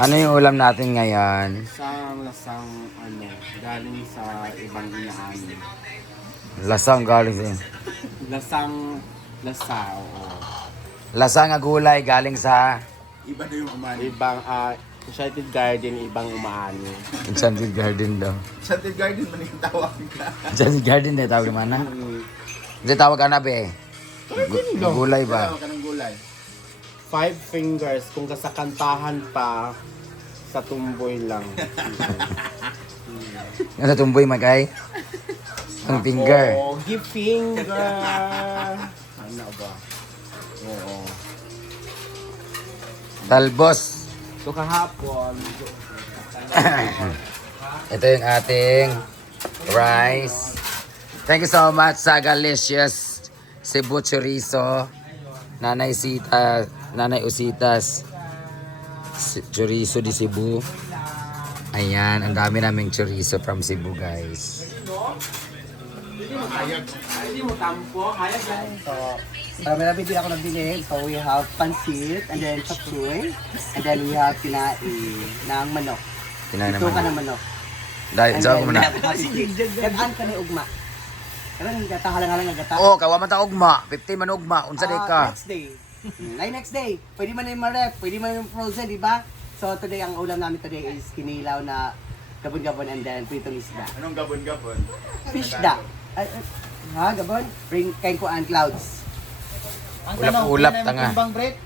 Ano yung ulam natin ngayon? Isang lasang ano, galing sa ibang inaanin. Lasang galing sa... Lasang lasa, oo. Lasang nga gulay galing sa... Iba na yung umani. Ibang Enchanted Garden, ibang umaani. Enchanted Garden daw. Enchanted Garden man yung tawag ka. Enchanted Garden na tawag naman na. Hindi tawag ka na be. Gulay ba? Tawag ka ng gulay. 5 fingers, kung kasakantahan pa, sa tumboy lang. Yung sa tumboy magay. Ang finger. Oo, give finger. Ano ba? Oo. Talbos. So kahapon, Ito yung ating rice. Thank you so much sa Galicious Cebu Chorizo. Nanay Sita, Nanay Usitas. Chorizo di Cebu. Ayan, ang dami naming chorizo from Cebu, guys. hindi mo tampo, hayag lang. Marami din ako nabili. So we have pansit, and then chapsuy, and then we have kinain ng manok. Kinain Ito ka naman. ng manok. Dahil, saan ko muna? Gagaan ka ni ugma. Karang gata halang-halang nga gata. Oh, kawa man ta ugma. 50 man ugma. Unsa di ka? Next day. Next day. Pwede man yung marep, pwede man yung frozen, di ba? So today, ang ulam namin today is kinilaw na gabon-gabon and then pritong isda. Anong gabon-gabon? Fish da. Ha, gabon? Bring kain ko ang clouds. Ulap-ulap tanga.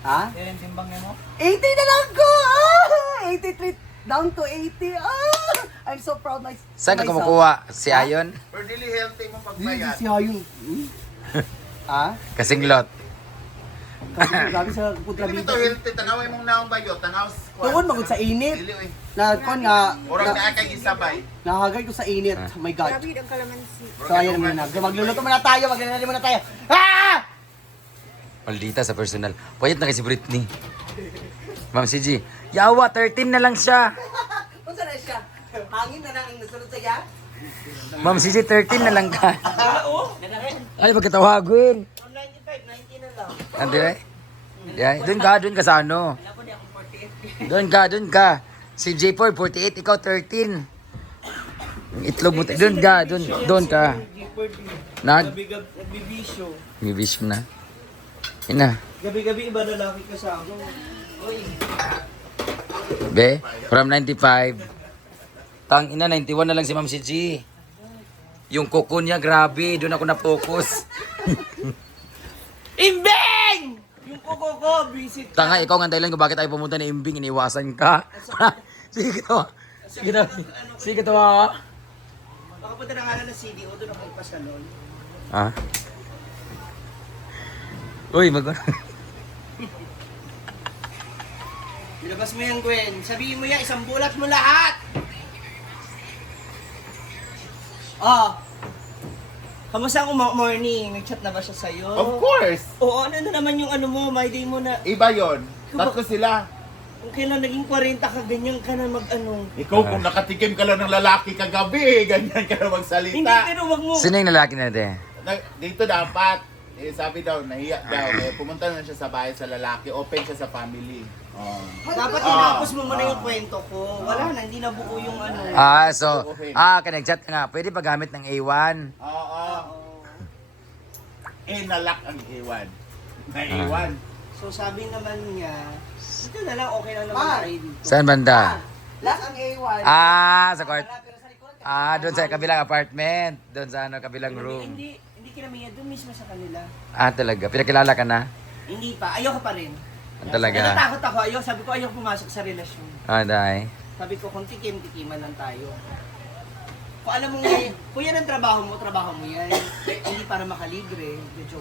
Ha? 80 na lang ko! Ah! 83 down to 80. Ah! I'm so proud Saan ka myself. kumukuha? Si Ayon? For daily healthy mo Hindi pagbayad. si Hayun. Ah? Kasinglot. Grabe sa putra Hindi bida. to healthy. Tanawin mong naong bayo. Tanaw squad. Tuon magud sa init. Dili oy. Na kon na Murag na kay gisabay. nahagay ko sa init. Oh my God. Grabe ang kalamansi. So ayun muna na. So, magluluto muna tayo. Magluluto muna tayo. Ah! Maldita sa personal. Payat na kay si Britney. Ma'am CG. Yawa, 13 na lang siya. Unsa na siya? Hangin na lang ang nasunod sa iya. Ma'am CG, 13 na lang ka. Ay, pagkatawagin. 95, 90 na lang. Andi ay? Yeah, doon ka sa ano. Doon ka. Si J4, 48, ikaw 13. Yung itlog mo, doon ka. Nagbibisyo. May wish mo na. Ina. Gabi-gabi iba lalaki ka sa ako. Be, from 95. Tang ina, 91 na lang si Ma'am si G. Yung kuko niya, grabe. Doon ako na-focus. Imbeng! Yung kuko ko, visit ka. Tanga, ikaw nga dahilan kung bakit tayo pumunta ni Imbing, iniwasan ka. Sige tawa. Sige tawa. Makapunta na nga lang ng CDO, doon ako ipasalon. Ah? Uy, Ilabas mo yan, Gwen. Sabihin mo yan, isang bulat mo lahat! Oh! Kamusta ang morning? Nag-chat na ba siya sa'yo? Of course. Oo, ano na naman yung ano mo, my day mo na. Iba yon. Tatlo sila. Kung kailan naging 40 ka, ganyan ka na mag-ano. Ikaw kung nakatikim ka lang ng lalaki kagabi, ganyan ka na Hindi, magsalita. pero wag mo. Sino yung lalaki natin? Dito dapat, sabi daw, nahiya daw, pumunta na siya sa bahay sa lalaki, open siya sa family. Oh. Dapat tinapos mo muna yung kwento ko. Wala na, hindi na buo yung ano. Nag-chat ka nga. Pwede pa gamit ng A1. Oo. Nalak ang iwan. Naiwan. So sabi naman niya, ito na lang, okay lang naman tayo dito. Saan banda? Last ang A1. Sa court. Doon sa kabilang apartment. Doon sa kabilang room. Hindi kinamiya, doon mismo sa kanila. Talaga. Pinakilala ka na? Hindi pa, ayoko pa rin. Talaga. Natatakot ako, sabi ko ayoko pumasok sa relasyon. Dahil. Sabi ko kung tikim-tikiman lang tayo. Kung alam mo ngayon, kung yan ang trabaho mo yan. Hindi para makalibre. Medyo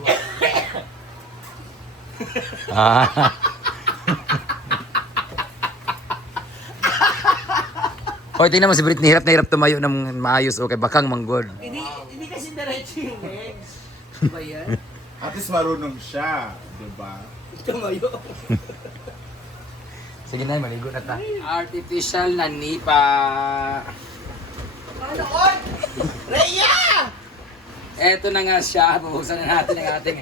Hoy, tingnan mo si Britney, hirap na hirap tumayo ng maayos o kay bakang manggod. Hindi kasi diretso yung legs. Ba yan? At least marunong siya, di ba? Tumayo. Sige na, maligo na ta. Artificial na nipa. Rhea! Eto na nga siya. Bubuksan na natin ang ating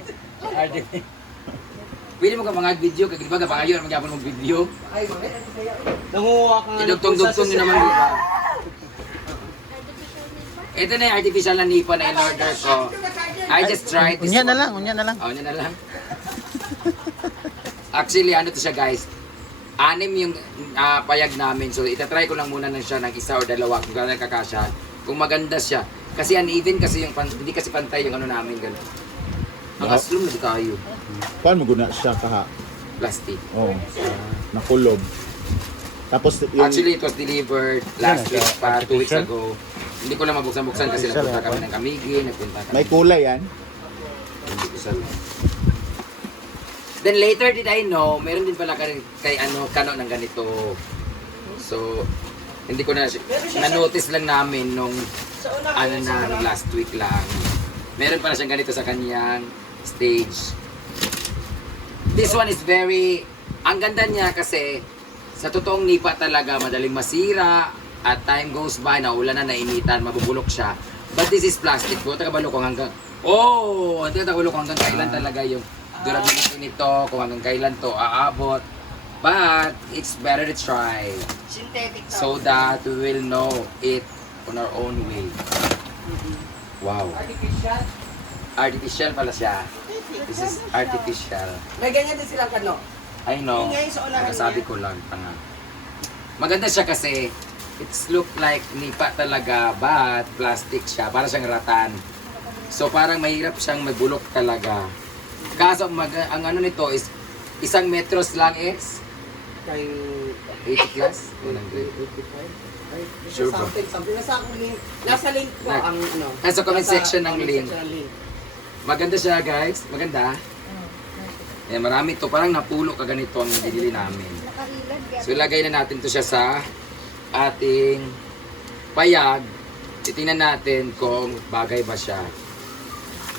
Pwede mo ka mga video, kaya di ba kapangayon ang magyapon mong video? Ay, bakit? Nanguha ka nga. Idugtong-dugtong nyo naman, di ba? Ito na yung artificial na nipa na in-order ko. I just tried this Unya na one. lang, unya na lang. Oh, yun na lang. Actually, ano to siya guys? 6 yung payag namin. So, itatry ko lang muna na siya ng isa or dalawa kung gano'n kakasya. Kung maganda siya. Kasi uneven kasi yung, hindi kasi pantay yung ano namin gano'n. Ang aslum na di tayo. Paano mo guna siya kaha? Plastic. Oh, nakulob. Tapos yung Actually, it was delivered last week pa, 2 weeks ago. Hindi ko lang mabuksan-buksan kasi nagpunta kami ng Kamigi, nagpunta kami. may kulay yan. Hindi ko sala. Then later did I know, meron din pala kay ano, Kano ng ganito. So, hindi ko na-notice lang namin nung ano na, nung last week lang. Meron pala siyang ganito sa kanyang stage. This one is very, ang ganda niya kasi sa totoong nipa talaga, madaling masira at time goes by, naulan na, nainitan, mabubulok siya. But this is plastic. Kung tagabalo kung hanggang, hindi tagabalo kung hanggang kailan talaga yung durability nito, kung hanggang kailan to aabot. But it's better to try Synthetic so that we will know it on our own way. Wow. Artificial. Artificial pala siya. This is artificial. May ganyan din silang kano. I know. Ngayon sa unahan Nakasabi niya. ko lang. Tanga. Maganda siya kasi it's look like nipa talaga but plastic siya. Para siyang ratan. So parang mahirap siyang magbulok talaga. Kaso ang ano nito is 1 metros lang is Kay 80 plus? 100. Sure ba? something. Nasa akong link. Nasa link ko ang ano. Nasa comment section ng link. section ng link. Maganda siya guys. Maganda. Eh, marami to. Parang napulo ka ganito ang binili namin. So ilagay na natin to siya sa ating payag. Titingnan natin kung bagay ba siya.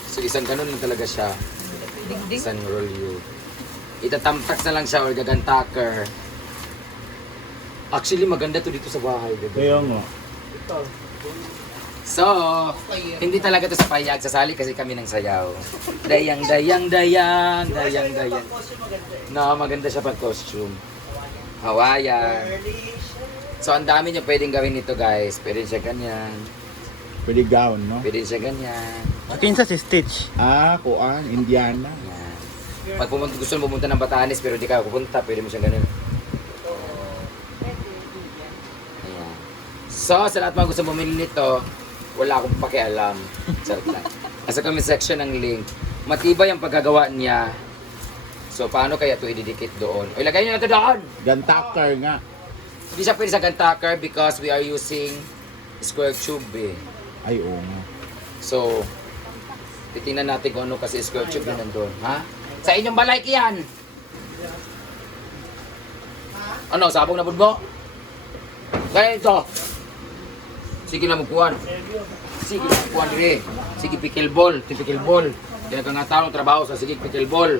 So isang ganun lang talaga siya. Isang rolyo. Itatamtak na lang siya or gagantaker. Actually maganda to dito sa bahay. Diba? Kaya nga. So, hindi talaga to sa payag. Sasali kasi kami ng sayaw. Dayang. No, maganda siya pag costume. Hawaiian. So, ang dami niyo pwedeng gawin nito guys. Pwede siya ganyan. Pwede gown, no? Pwede siya ganyan. Kinsa si Stitch. Ah, kuan, Indiana. Yan. Pag gusto mo pumunta ng Batanes pero di ka pupunta, pwede mo siyang ganun. Ayan. So, sa lahat mga gusto bumili nito, wala akong pakialam. Charot lang. Nasa comment section ng link. Matibay ang paggagawa niya. So, paano kaya ito ididikit doon? O, ilagay niyo na ito doon! Gantaker nga. Hindi siya pwede sa gantaker because we are using square tube eh. Ay, oo nga. So, titingnan natin kung ano kasi square tube yun nandun. Ha? Sa inyong balay yan! Ano, sabong na budbo? Kaya ito! Sige na magkuhan. Sige na magkuhan dire. Sige pickleball. Pickleball. Kaya ka nga tao trabaho sa sige pickleball.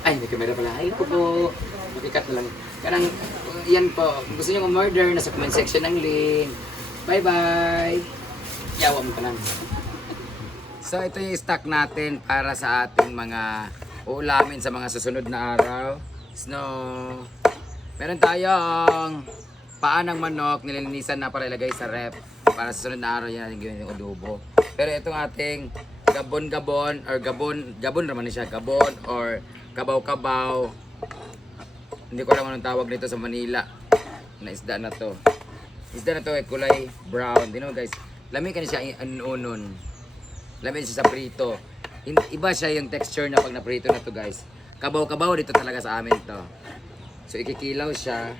Ay, may camera pala. Ay, po. Makikat na lang. Karang, yan po. Kung gusto nyo umorder, nasa comment section ng link. Bye-bye! Yawa mo ka lang. So, ito yung stock natin para sa ating mga uulamin sa mga susunod na araw. Snow. Meron tayong paa ng manok, nililinisan na para ilagay sa rep. Para sa susunod na araw yan natin gawin yung adobo. Pero itong ating gabon or gabon naman siya, gabon or kabaw-kabaw. Hindi ko alam anong tawag nito sa Manila. Na isda na to. Isda na to ay kulay brown. Di naman guys, lamig ka na siya anunon. Lamig siya sa prito. Iba siya yung texture na pag naprito na to guys. Kabaw-kabaw dito talaga sa amin to. So ikikilaw siya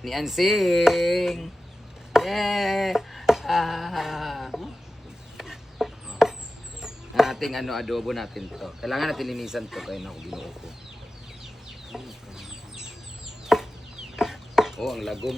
ni Ansing. Yeah! Ang ating adobo natin to. Kailangan natin linisan to kaya na ako binuo ko. Oh, ang lagom.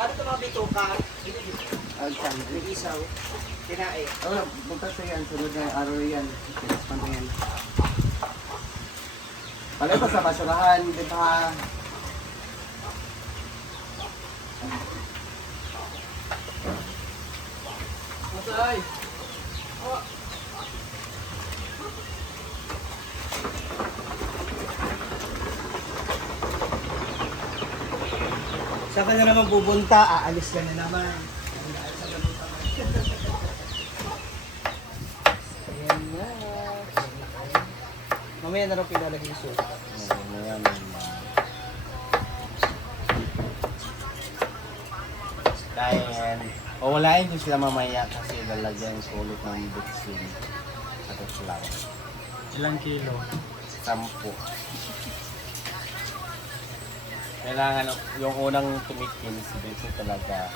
Para ito mga bituka, ang isaw. Kinain. Oh, punta sa yan. Sunod na araw yan. Pinas pa na yan. Palay pa sa basurahan, di ba? Masay! Saan ka na naman pupunta? Aalis ka na naman. Ayan na. Mamaya na rin pinalagay yung suka. Dahil, wawalain ko sila mamaya kasi lalagyan ko ulit ng bitsin. Tapos lang. Ilang kilo? 10. Kailangan, yung unang tumikim si Beto talaga,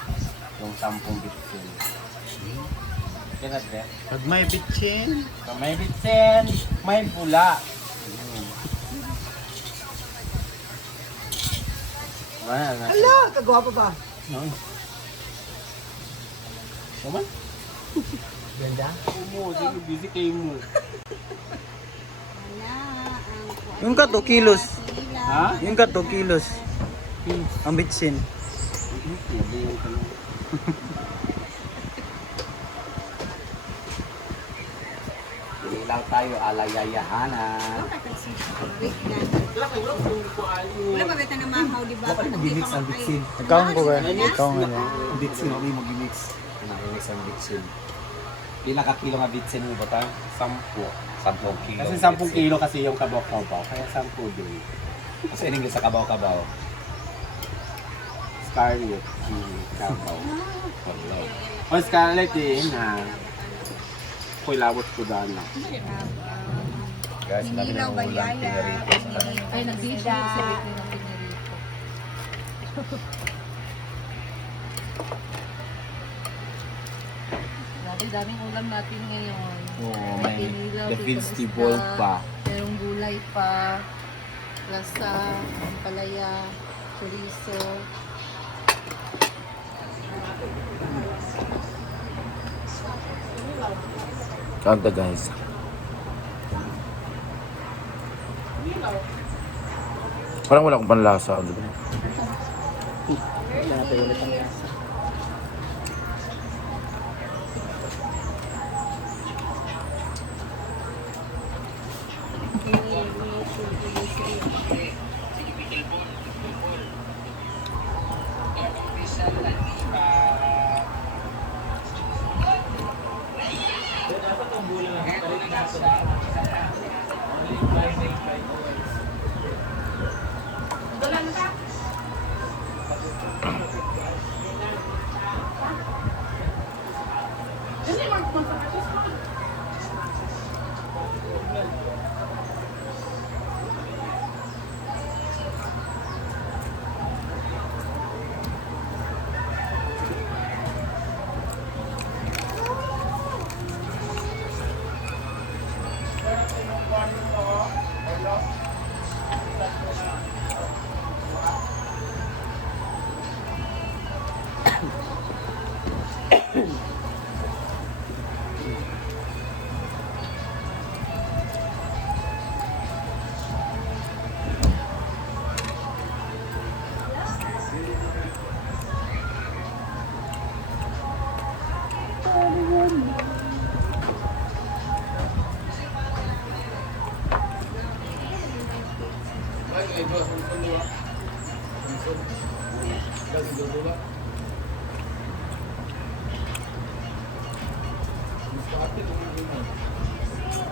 yung 10 bitsin. Kaya ba? Pag may bitchin, Kung may bitsin, may bula. Wala na. Ala! Kagwapo ba? Naman? Ganda? Mo, sige, busy kayo mo. yung ka 2 kilos. Ha? Yung ka 2 kilos. Ang bitchin. Hindi lang tayo alayayahanan. Wala ba beta na mahaw, di ba? Bakit mag-mix ang bitsin? Ikaw ko ba? Ikaw nga yan. Bitsin, hindi mag-mix. Mag-mix ang bitsin. Pila ka kilo nga bitsin mo ba tayo? 10. 10 kilo. Kasi 10 kilo kasi yung kabaw-kabaw, kaya 10 din. Kasi ining sa kabaw-kabaw. Scarlet. Kabaw. O Scarlet din ha. Ako'y lawot ko daan na. Guys, lagi na Hinilaw ba ulam, yaya? pinarito sa Ay, nagbisyo sa bitli ng pinarito. Grabe, daming ulam natin ngayon. Oo, May may kinilaw, the may vegetable isda, pa. Merong gulay pa. Lasa, ampalaya, chorizo. Kanta guys. Parang wala akong panlasa. Ano ba?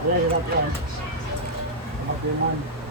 Yeah, hirap yan. Hirap yan.